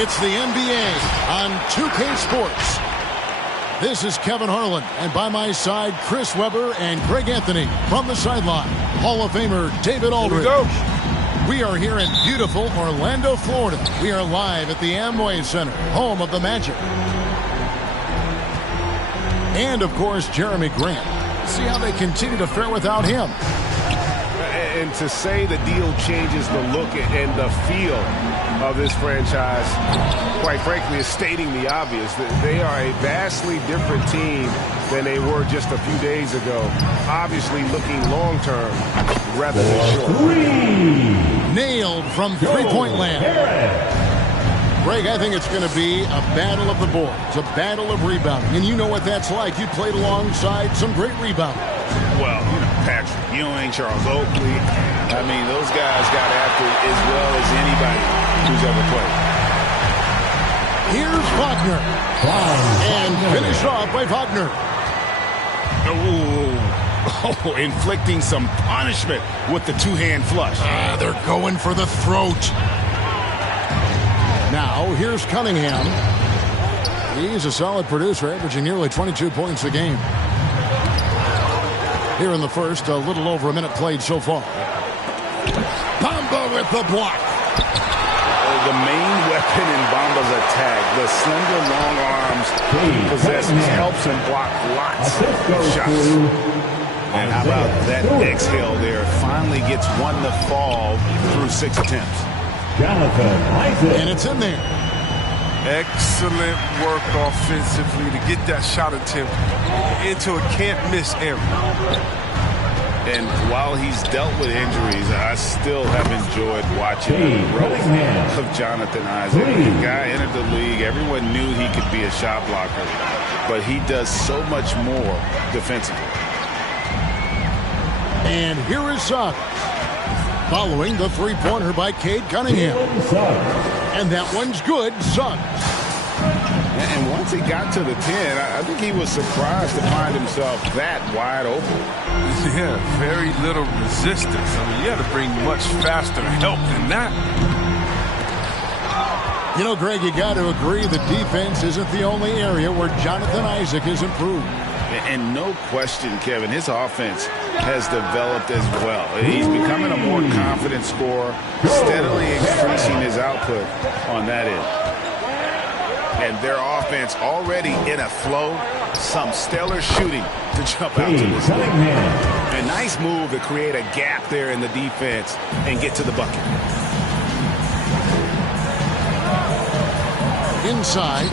It's the NBA on 2K Sports. This is Kevin Harlan, and by my side, Chris Webber and Greg Anthony from the sideline. Hall of Famer David Aldridge. Here we go. We are here in beautiful Orlando, Florida. We are live at the Amway Center, home of the Magic. And, of course, Jeremy Grant. See how they continue to fare without him. And to say the deal changes the look and the feel of this franchise, quite frankly, is stating the obvious. They are a vastly different team than they were just a few days ago. Obviously looking long-term rather than short. Nailed from three-point land. Greg, I think it's going to be a battle of the boards, a battle of rebounding. And you know what that's like. You played alongside some great rebounders. Well, you know, Patrick Ewing, Charles Oakley. I mean, those guys got after it as well as anybody who's ever played. Here's Wagner. And finished off by Wagner. Oh, inflicting some punishment with the two-hand flush. They're going for the throat. Now, here's Cunningham. He's a solid producer, averaging nearly 22 points a game. Here in the first, a little over a minute played so far. Bamba with the block. The main weapon in Bamba's attack, the slender long arms possesses, helps him block lots of shots. And how about that exhale there? Finally gets one to fall through 6 attempts. And it's in there. Excellent work offensively to get that shot attempt into a can't-miss area. And while he's dealt with injuries, I still have enjoyed watching the growth of Jonathan Isaac. The guy entered the league. Everyone knew he could be a shot blocker, but he does so much more defensively. And here is Suggs, following the three-pointer by Cade Cunningham. And that one's good, Suggs. And once he got to the 10, I think he was surprised to find himself that wide open. Yeah, very little resistance. I mean, you had to bring much faster help than that. You know, Greg, you got to agree the defense isn't the only area where Jonathan Isaac has improved. And no question, Kevin, his offense has developed as well. He's becoming a more confident scorer, steadily increasing his output on that end. And their offense already in a flow, some stellar shooting to jump out to this league. A nice move to create a gap there in the defense and get to the bucket. Inside,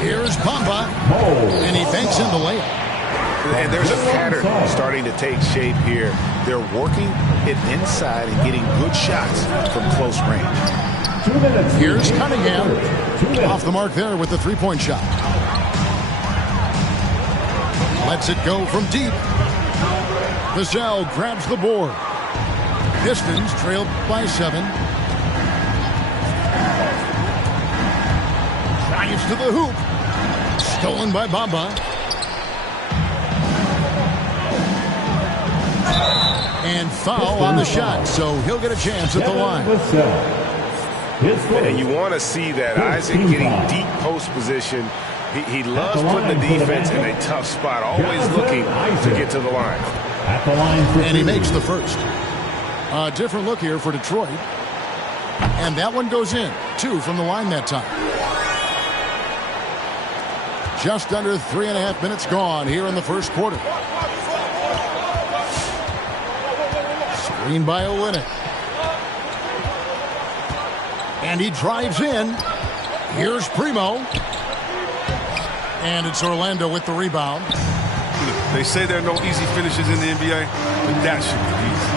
here's Bamba, and he banks in the layup. And there's a pattern starting to take shape here. They're working it inside and getting good shots from close range. Here's Cunningham, off the mark there with the three-point shot. Lets it go from deep. Vassell grabs the board. Pistons trailed by 7. Drives to the hoop. Stolen by Bamba. And foul on the shot, so he'll get a chance at the line. And you want to see that Isaac getting deep post position. He loves putting the defense in a tough spot, always looking to get to the line. And he makes the first. A different look here for Detroit. And that one goes in. 2 from the line that time. Just under 3.5 minutes gone here in the first quarter. Screen by Olynyk. And he drives in. Here's Primo. And it's Orlando with the rebound. They say there are no easy finishes in the NBA, but that should be easy.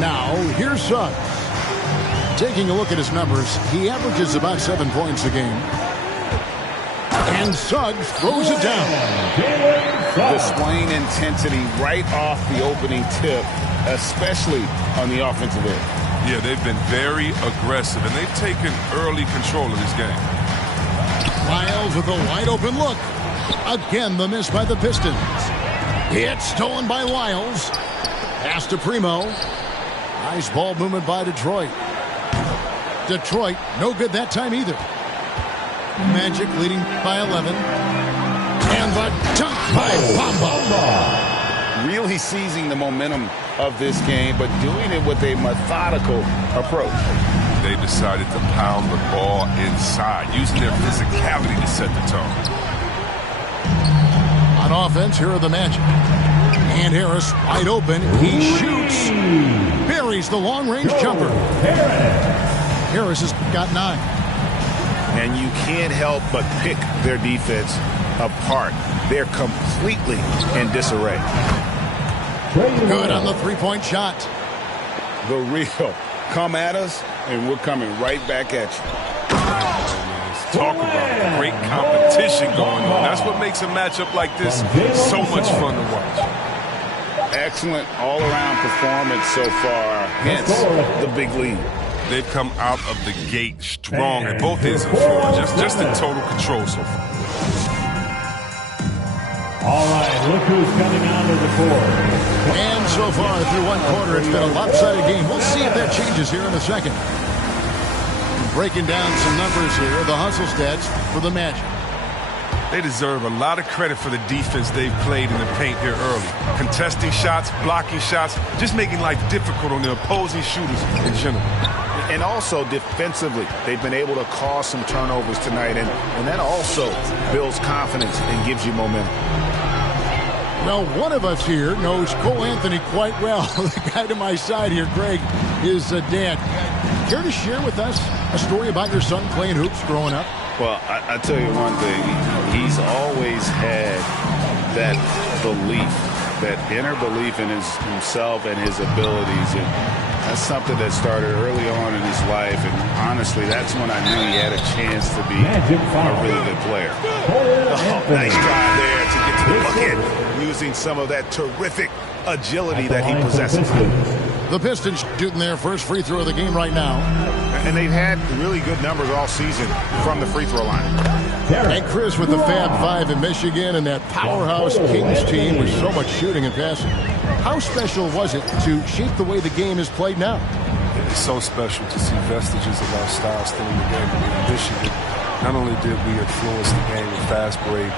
Now, here's Suggs. Taking a look at his numbers, he averages about 7 points a game. And Suggs throws it down. Displaying intensity right off the opening tip, especially on the offensive end. Yeah, they've been very aggressive, and they've taken early control of this game. Lyles with a wide open look. Again, the miss by the Pistons. It's stolen by Lyles. Pass to Primo. Nice ball movement by Detroit. Detroit, no good that time either. Magic leading by 11. And the dunk by Bamba. Really seizing the momentum of this game, but doing it with a methodical approach. They decided to pound the ball inside, using their physicality to set the tone. On offense, here are the Magic. And Harris wide open. He shoots. Buries the long-range jumper. Harris has got 9. And you can't help but pick their defense apart. They're completely in disarray. Good on the three-point shot. The real. Come at us, and we're coming right back at you. Talk about great competition going on. That's what makes a matchup like this so much fun to watch. Excellent all-around performance so far, hence the big lead. They've come out of the gate strong at both ends of the floor, just in total control so far. All right, look who's coming onto the court. And so far through one quarter, it's been a lopsided game. We'll see if that changes here in a second. Breaking down some numbers here, the hustle stats for the Magic. They deserve a lot of credit for the defense they've played in the paint here early. Contesting shots, blocking shots, just making life difficult on the opposing shooters in general. And also defensively, they've been able to cause some turnovers tonight, and that also builds confidence and gives you momentum. Well, one of us here knows Cole Anthony quite well. The guy to my side here, Greg, is dad. Care to share with us a story about your son playing hoops growing up? Well, I tell you one thing. He's always had that belief, that inner belief in himself and his abilities. And that's something that started early on in his life. And honestly, that's when I knew he had a chance to be a really good player. Oh, nice drive there to get to the bucket, using some of that terrific agility that he possesses. The Pistons shooting their first free throw of the game right now. And they've had really good numbers all season from the free throw line. And Chris with the Fab Five in Michigan and that powerhouse Kings team with so much shooting and passing. How special was it to shape the way the game is played now? It's so special to see vestiges of our style still in the game. In Michigan, not only did we influence the game with fast break,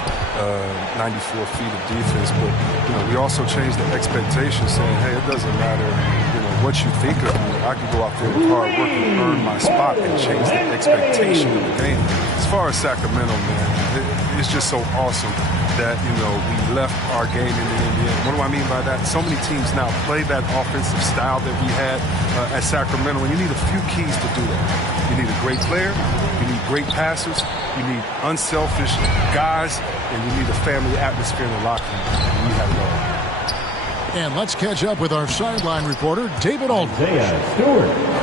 94 feet of defense, but we also changed the expectations, saying, hey, it doesn't matter what you think of me. I can go out there with hard work and earn my spot and change the expectation of the game. As far as Sacramento, man, it's just so awesome that, we left our game in the NBA. What do I mean by that? So many teams now play that offensive style that we had at Sacramento, and you need a few keys to do that. You need a great player, you need great passers, you need unselfish guys, and you need a family atmosphere in the locker room. And we have it all. And let's catch up with our sideline reporter, David Aldridge.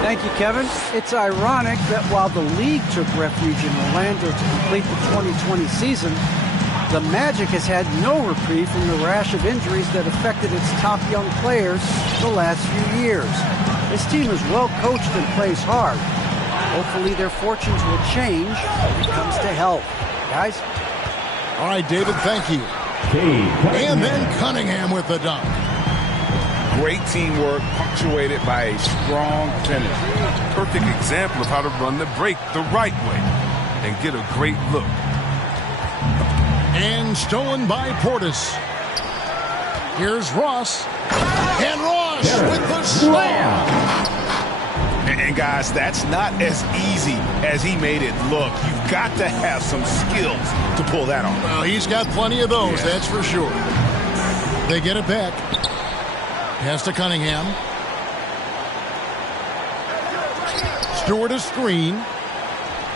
Thank you, Kevin. It's ironic that while the league took refuge in Orlando to complete the 2020 season, the Magic has had no reprieve from the rash of injuries that affected its top young players the last few years. This team is well coached and plays hard. Hopefully their fortunes will change when it comes to health. Guys? All right, David, thank you. And then Cunningham with the dunk. Great teamwork punctuated by a strong finish. Perfect example of how to run the break the right way and get a great look. And stolen by Portis. Here's Ross. And Ross with the slam. And guys, that's not as easy as he made it look. You've got to have some skills to pull that off. Well, he's got plenty of those, that's for sure. They get it back. Pass to Cunningham. Stewart a screen.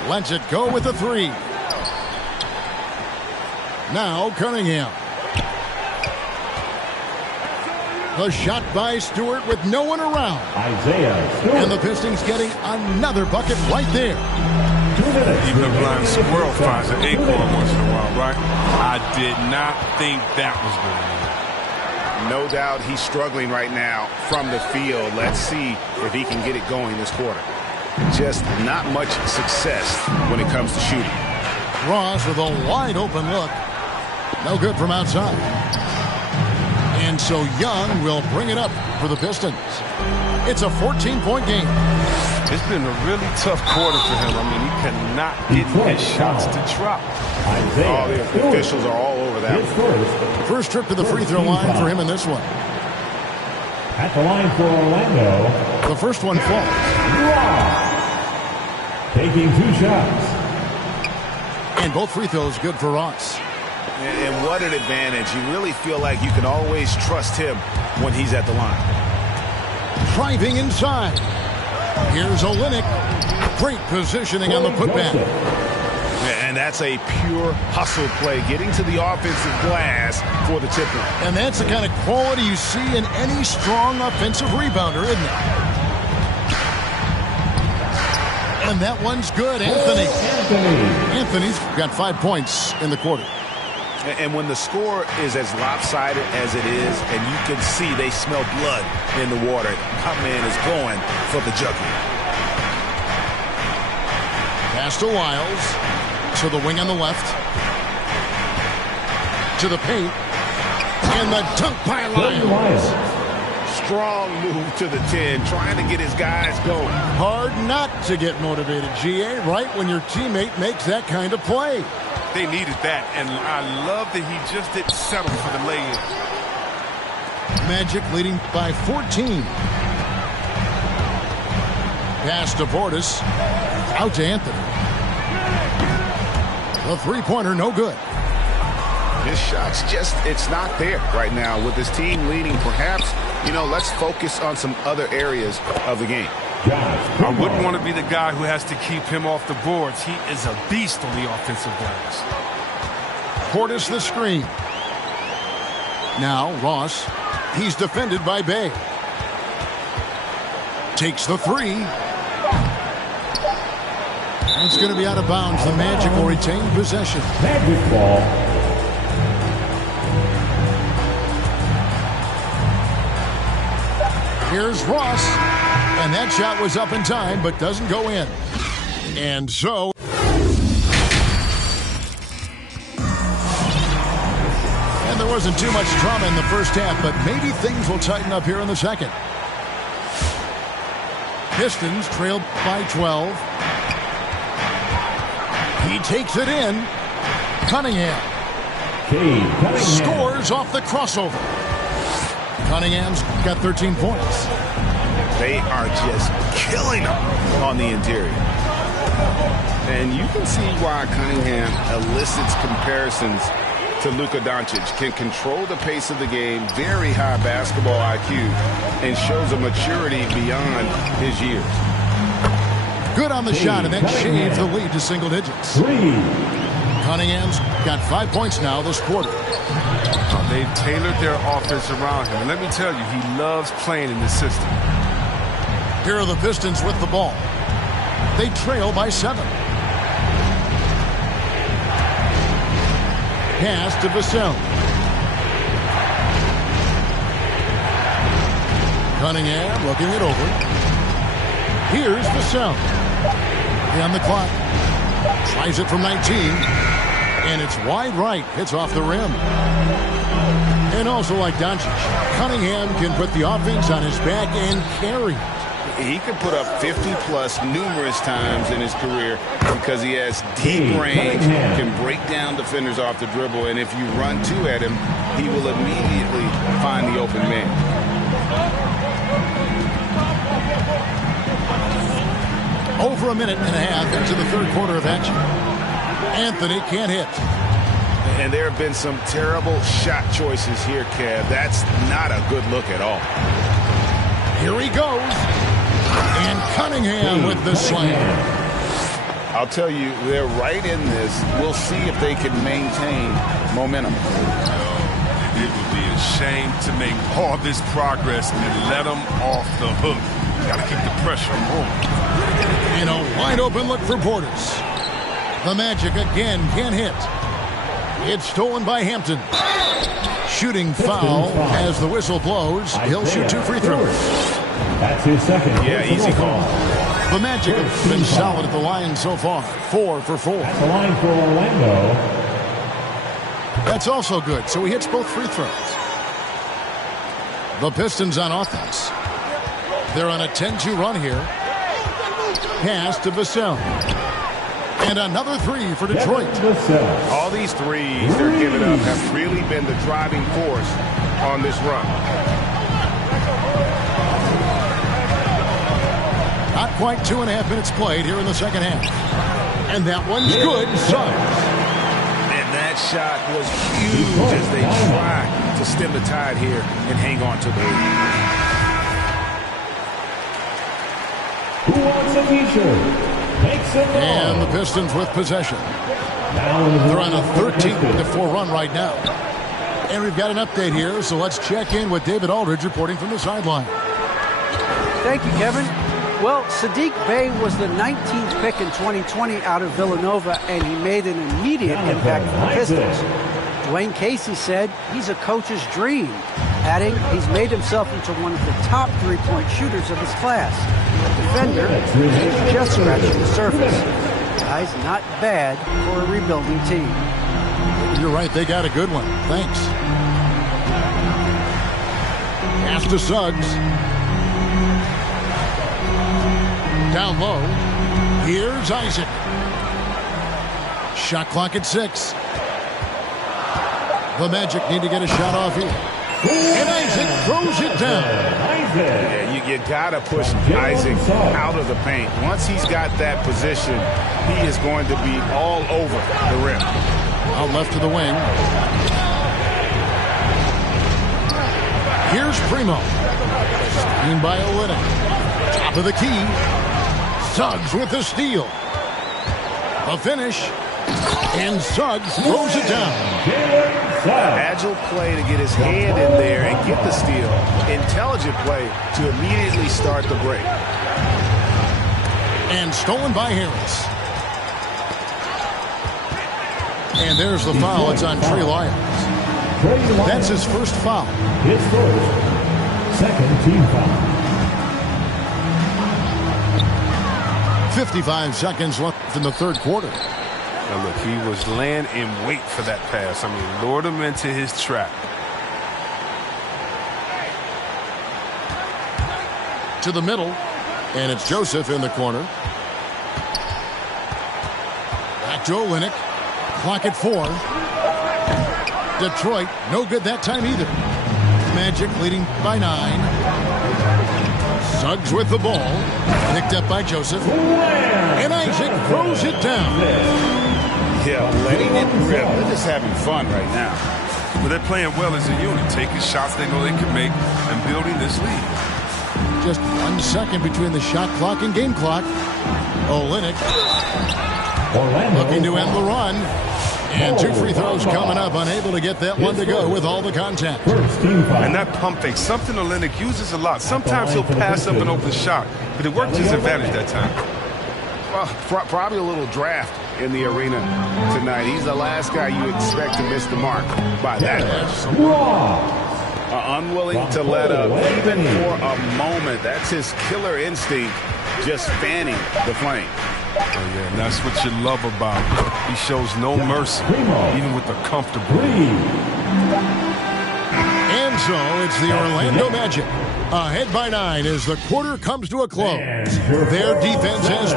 Lets it go with a three. Now Cunningham. The shot by Stewart with no one around. And the Pistons getting another bucket right there. Even a blind squirrel finds an acorn once in a while, right? I did not think that was going on. No doubt he's struggling right now from the field. Let's see if he can get it going this quarter. Just not much success when it comes to shooting. Ross with a wide open look. No good from outside. And so Young will bring it up for the Pistons. It's a 14-point game. It's been a really tough quarter for him. I mean, he cannot get his shots to drop. All the officials are all over that one. First trip to the free throw line for him in this one. At the line for Orlando. The first one falls. Taking 2 shots. And both free throws good for Ross. And what an advantage. You really feel like you can always trust him when he's at the line. Driving inside. Here's Olynyk. Great positioning on the putback. And that's a pure hustle play, getting to the offensive glass for the tip-in. And that's the kind of quality you see in any strong offensive rebounder, isn't it? And that one's good, Anthony. Anthony's got 5 points in the quarter. And when the score is as lopsided as it is, and you can see they smell blood in the water, my man is going for the jugular. Pass to Wiles. To the wing on the left. To the paint. And the dunk by Lyles. Strong move to the 10, trying to get his guys going. Hard not to get motivated, GA, right when your teammate makes that kind of play. They needed that, and I love that he just didn't settle for the lay-in. Magic leading by 14. Pass to Portis. Out to Anthony. The three-pointer, no good. His shot's just, it's not there right now. With his team leading, perhaps, let's focus on some other areas of the game. I wouldn't want to be the guy who has to keep him off the boards. He is a beast on the offensive glass. Portis the screen. Now Ross. He's defended by Bay. Takes the three. It's going to be out of bounds. The Magic will retain possession. Magic ball. Here's Ross. And that shot was up in time, but doesn't go in. And so... And there wasn't too much drama in the first half, but maybe things will tighten up here in the second. Pistons trailed by 12. He takes it in. Cunningham. Scores off the crossover. Cunningham's got 13 points. They are just killing them on the interior. And you can see why Cunningham elicits comparisons to Luka Doncic. Can control the pace of the game, very high basketball IQ, and shows a maturity beyond his years. Good on the shot, and that shaves the lead to single digits. Cunningham's got 5 points now this quarter. They've tailored their offense around him. And let me tell you, he loves playing in this system. Here are the Pistons with the ball. They trail by 7. Pass to Vassell. Cunningham looking it over. Here's Vassell. On the clock. Tries it from 19. And it's wide right. Hits off the rim. And also like Doncic, Cunningham can put the offense on his back and carry. He can put up 50-plus numerous times in his career because he has deep range, can break down defenders off the dribble, and if you run two at him, he will immediately find the open man. Over a minute and a half into the third quarter of action. Anthony can't hit. And there have been some terrible shot choices here, Kev. That's not a good look at all. Here he goes. And Cunningham with the slam. I'll tell you, they're right in this. We'll see if they can maintain momentum. It would be a shame to make all this progress and let them off the hook. Got to keep the pressure on. And a wide open look for Portis. The Magic again can't hit. It's stolen by Hampton. Shooting foul as the whistle blows. He'll shoot 2 free throws. That's his second. Yeah, easy call. The Magic have been solid at the line so far. 4 for 4. At the line for Orlando. That's also good, so he hits both free throws. The Pistons on offense. They're on a 10-2 run here. Pass to Vassell. And another three for Detroit. All these threes they're giving up have really been the driving force on this run. Not quite 2.5 minutes played here in the second half. And that one's good. Suggs. And that shot was huge as they try to stem the tide here and hang on to the lead. Who wants a t-shirt? And the Pistons with possession. They're on a 13-4 run right now. And we've got an update here, so let's check in with David Aldridge reporting from the sideline. Thank you, Kevin. Well, Saddiq Bey was the 19th pick in 2020 out of Villanova, and he made an immediate impact for the Pistons. Dwayne Casey said he's a coach's dream, adding he's made himself into one of the top three-point shooters of his class. Defender, he's just scratching the surface. Guy's not bad for a rebuilding team. You're right, they got a good one. Thanks. Pass to Suggs. Down low. Here's Isaac. Shot clock at 6. The Magic need to get a shot off here. And Isaac throws it down. Yeah, you got to push Isaac out of the paint. Once he's got that position, he is going to be all over the rim. Out left to the wing. Here's Primo. Screened by Olynyk. Top of the key. Suggs with the steal. A finish. And Suggs throws it down. Agile play to get his hand in there and get the steal. Intelligent play to immediately start the break. And stolen by Harris. And there's the foul. It's on Trey Lyons. That's his first foul. His first. Second team foul. 55 seconds left in the third quarter. Now look, he was laying in wait for that pass. I mean, lured him into his trap. To the middle, and it's Joseph in the corner. Back to Olynyk. Clock at 4. Detroit, no good that time either. Magic leading by 9. Suggs with the ball. Picked up by Joseph. And Isaac throws it down. Yeah, letting it rip. They're just having fun right now. Well, they're playing well as a unit, taking shots they know they can make and building this lead. Just 1 second between the shot clock and game clock. Olynyk looking to end the run. And 2 free throws coming up, unable to get that one to go with all the contact. And that pump fake, something Olynyk uses a lot. Sometimes he'll pass up an open shot, but it worked to his advantage that time. Well, probably a little draft in the arena tonight. He's the last guy you expect to miss the mark by that much. Unwilling to let up even for a moment. That's his killer instinct, just fanning the flame. Oh, yeah, and that's what you love about him. He shows no mercy, even with the comfortable. And so it's the Orlando Magic. Ahead by 9 as the quarter comes to a close. Their defense has...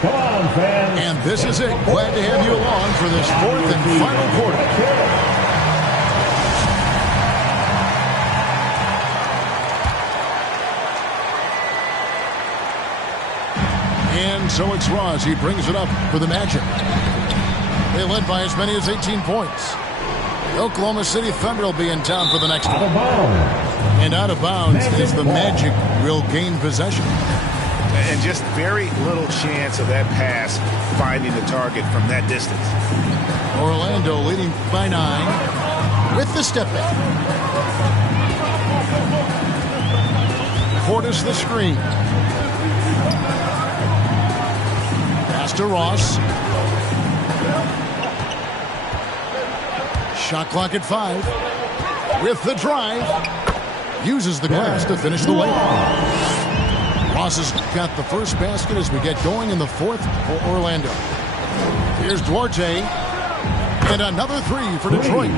Come on, fans. And this is it. Glad to have you along for this fourth and final quarter. And so it's Ross. He brings it up for the Magic. They led by as many as 18 points. The Oklahoma City Thunder will be in town for the next one. And out of bounds is the Magic will gain possession. And just very little chance of that pass finding the target from that distance. Orlando leading by 9 with the step back. Portis the screen. Pass to Ross. Shot clock at 5. With the drive. Uses the glass to finish the layup. Ross has got the first basket as we get going in the fourth for Orlando. Here's Duarte. And another 3 for Detroit.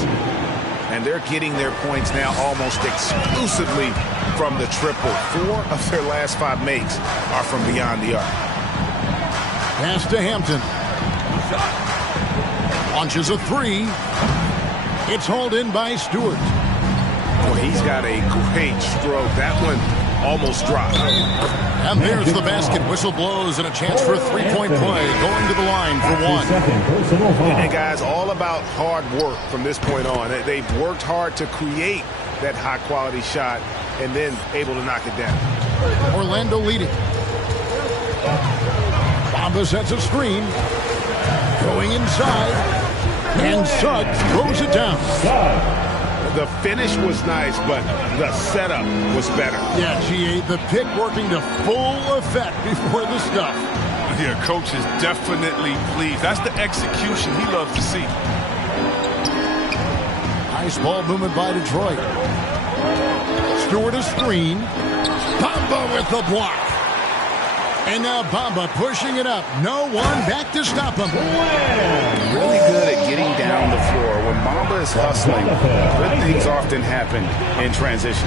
and they're getting their points now almost exclusively from the triple. 4 of their last 5 makes are from beyond the arc. Pass to Hampton. Launches a 3. It's hauled in by Stewart. Well, he's got a great stroke. That one almost dropped. And there's the basket. Whistle blows and a chance for a 3-point play. Going to the line for 1. And guys, all about hard work from this point on. They've worked hard to create that high-quality shot and then able to knock it down. Orlando leading. Bamba sets a screen. Going inside. And Suggs throws it down. The finish was nice, but the setup was better. Yeah, GA, the pick working to full effect before the stuff. Yeah, coach is definitely pleased. That's the execution he loves to see. Nice ball movement by Detroit. Stewart a screen. Bamba with the block. And now Bamba pushing it up. No one back to stop him. Really good at getting down the floor. When Bamba is hustling, good things often happen in transition.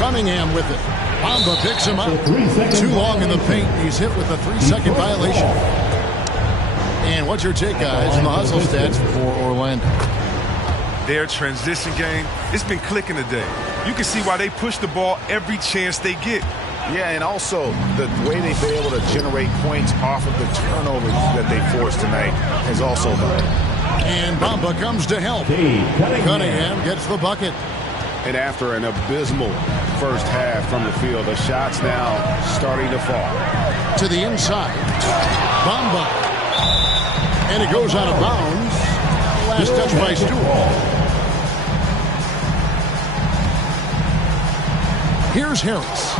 Cunningham with it. Bamba picks him up. Too long in the paint. He's hit with a 3-second violation. And what's your take, guys, on the hustle stats for Orlando? Their transition game, it's been clicking today. You can see why they push the ball every chance they get. Yeah, and also the way they've been able to generate points off of the turnovers that they forced tonight has also helped. And Bamba comes to help. Cunningham gets the bucket. And after an abysmal first half from the field, the shots now starting to fall. To the inside. Bamba. And it goes out of bounds. Last touch by Stewart. Here's Harris.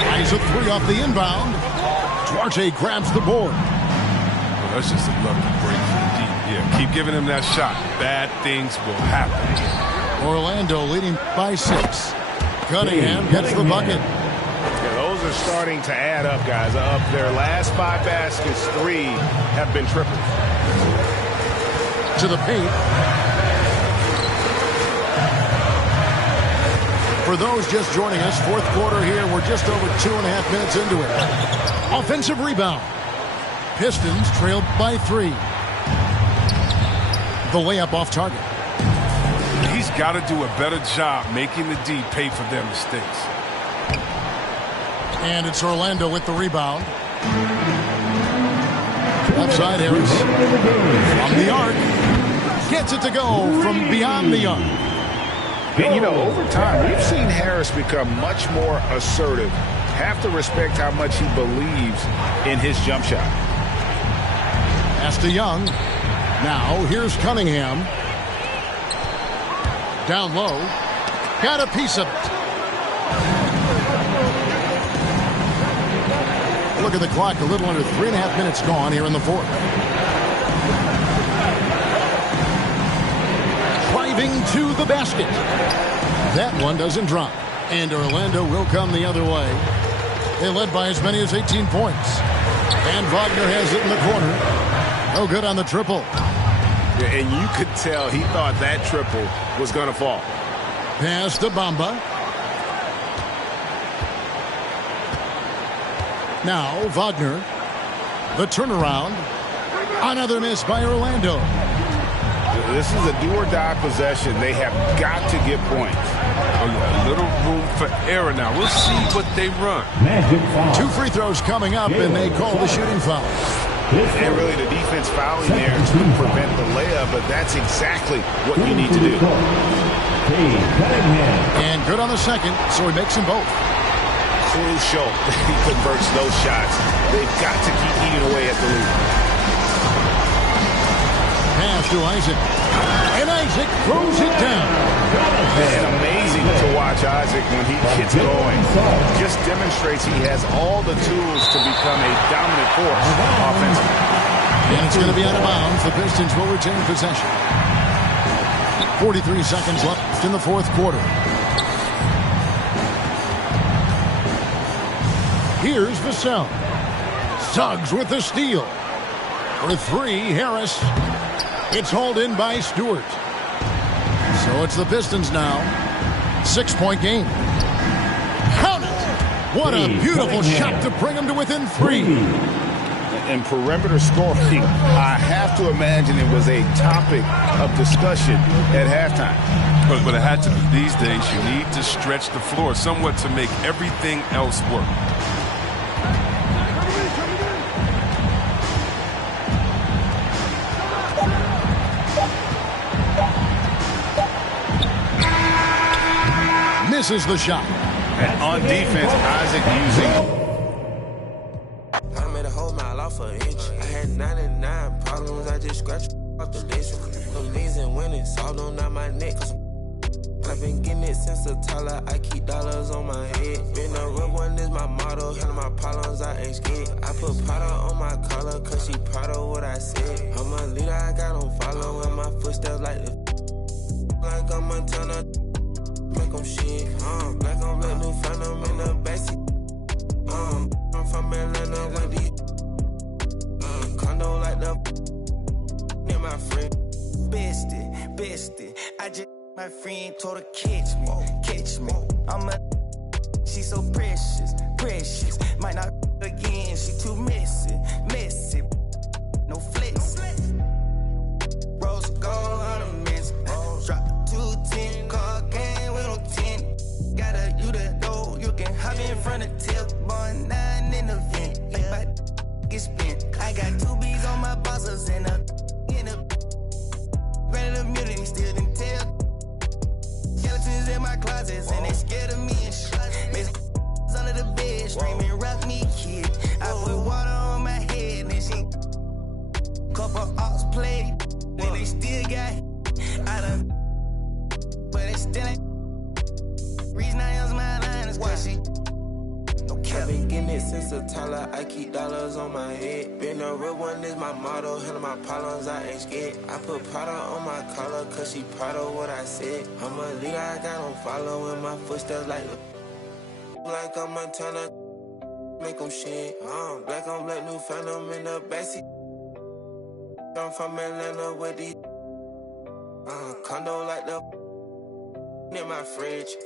Tries a 3 off the inbound. Duarte grabs the board. Well, that's just a lucky break for the deep. Yeah, keep giving him that shot. Bad things will happen. Orlando leading by 6. Cunningham gets the bucket. Yeah, those are starting to add up, guys. Of their last 5 baskets, 3 have been triples. To the paint. For those just joining us, 4th quarter here. We're just over 2.5 minutes into it. Offensive rebound. Pistons trailed by 3. The layup off target. He's got to do a better job making the D pay for their mistakes. And it's Orlando with the rebound. Outside Harris. From the arc. Gets it to go from beyond the arc. And, you know, over time, we've seen Harris become much more assertive. Have to respect how much he believes in his jump shot. Pass to Young. Now, here's Cunningham. Down low. Got a piece of it. Look at the clock. A little under 3.5 minutes gone here in the 4th. Driving to the basket. That one doesn't drop. And Orlando will come the other way. They led by as many as 18 points. And Wagner has it in the corner. No good on the triple. Yeah, and you could tell he thought that triple was going to fall. Pass to Bamba. Now Wagner. The turnaround. Another miss by Orlando. This is a do-or-die possession. They have got to get points. A little room for error now. We'll see what they run. 2 free throws coming up, and they call the shooting foul. And really the defense fouling there to prevent the layup, but that's exactly what you need to do. And good on the second, so he makes them both. Crucial that he converts those shots. They've got to keep eating away at the lead. Pass to Isaac. And Isaac throws it down. And amazing to watch Isaac when he gets going. Just demonstrates he has all the tools to become a dominant force offensively. And it's going to be out of bounds. The Pistons will retain possession. 43 seconds left in the 4th quarter. Here's Vassell. Suggs with the steal. For 3, Harris. It's hauled in by Stewart. So it's the Pistons now. 6-point game. Count it! What a beautiful shot to bring them to within 3. And perimeter scoring, I have to imagine it was a topic of discussion at halftime. But it had to be. These days, you need to stretch the floor somewhat to make everything else work. Misses the shot. And on defense, Isaac using. I made a whole mile off an inch. I had 99 problems. I just scratched off the list. Them leads and winning, solved on out my neck. I've been getting it since a toddler. I keep dollars on my head. Been a real one is my motto. Handle my problems, I ain't scared. I put Prada on my collar, cause she proud of what I said. I'm a leader, I got on following my footsteps like the like I'm a Montana. Make them shit, black on black, new phantom in the backseat. I'm from Atlanta with these condo like the near my friend. Bestie, I just my friend told her catch me. She's so precious. Might not again, she too messy. No flex. Rose gold ornaments. Drop 210, car game with no 10. Gotta you to know you can hop in front of tip. Born 9 in the vent. Like my get spent. I got 2 B's on my bosses and a granted immunity still didn't tell. Skeletons in my closets and they scared of me and shit. Under the bed, screaming, rock me, kid. I put water on my head and she couple ops played. And they still got I done, but they still ain't. Reason I use my line is cause she I've been getting it since a toddler. I keep dollars on my head. Been a real one is my motto. Handle my problems, I ain't scared. I put Prada on my collar, cause she proud of what I said. I'm a leader, I got on following my footsteps like I'm Montana. Make them shit. Black on black, new phantom in the backseat. I'm from Atlanta with these condo like the near my fridge.